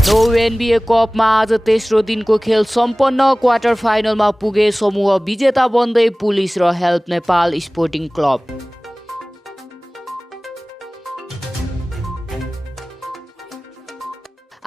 NBA कपमा आज तेस्रो दिनको खेल सम्पन्न। क्वार्टर फाइनलमा पुगे समूह विजेता बन्दै पुलिस र हेल्प नेपाल स्पोर्टिङ क्लब।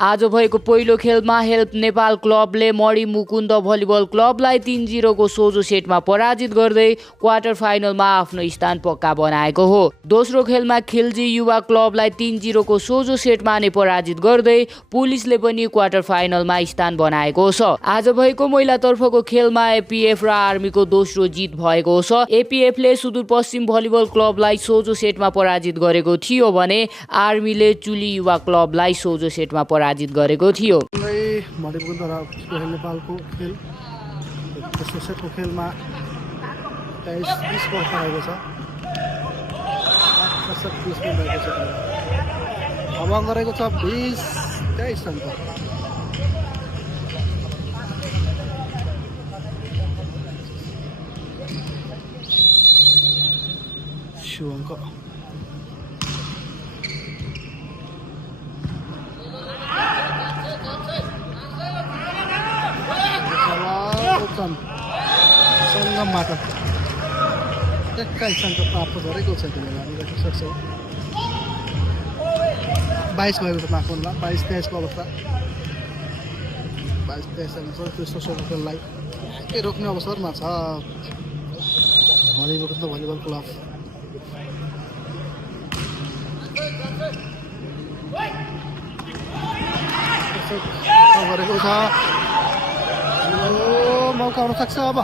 आज भएको पहिलो खेलमा हेल्प नेपाल क्लबले मणि मुकुन्द भलिबल क्लबलाई 3-0 को सोझो सेटमा पराजित गर्दै क्वार्टर फाइनलमा आफ्नो स्थान पक्का बनाएको हो। दोस्रो खेलमा खिल्जी युवा क्लबलाई 3-0 को सोझो सेटमा नै पराजित गर्दै पुलिसले पनि क्वार्टर फाइनलमा स्थान बनाएको छ। आज भएको महिलातर्फको खेलमा एपीएफ र आर्मीको दोस्रो जित भएको छ। एपीएफले सुदूरपश्चिम भलिबल क्लबलाई सोझो सेटमा पराजित गरेको थियो भने आर्मीले चुली युवा क्लबलाई सोझो सेटमा पराजित गरेको थियो। मणिपुर र नेपालको खेल तेस्रो सेटको खेलमा 23-20 को रहेको छ। अब गरेको छ 20-23 अङ्क। शिवङ्क सङ्गमबाट एक्काइस अङ्क प्राप्त गरेको छ। त्यसले हामी राख्न सक्छौँ 22 भएको छ माफोनमा 22-23 को अवस्था। 22-23 अङ्क छ। तेस्रो सेटको खेललाई के रोक्ने अवसरमा छ मणिमुकुन्द भलिबल क्लब। गरेको छ मौका आउन सक्छ। अब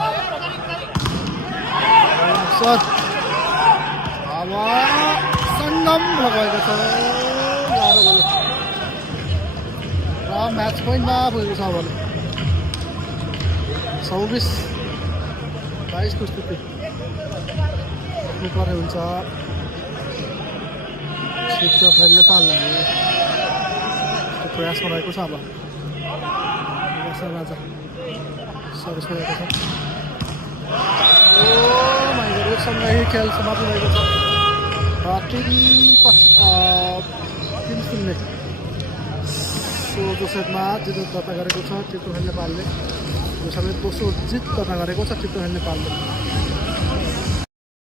सङ्गम लगाएको छ र म्याच पोइन्टमा पुगेको छ। भने 26-22 को स्थिति पर्ने हुन्छ। शिक्षक नेपाललाई प्रयासमा रहेको छ। अब राजा सर्भिस गरेको छ। एकसँगै खेल समाप्त भएको छ। 3-0 सोझो सेटमा जित दर्ता गरेको छ चितवन नेपालले। दोस्रो जित दर्ता गरेको छ चितवन नेपालले।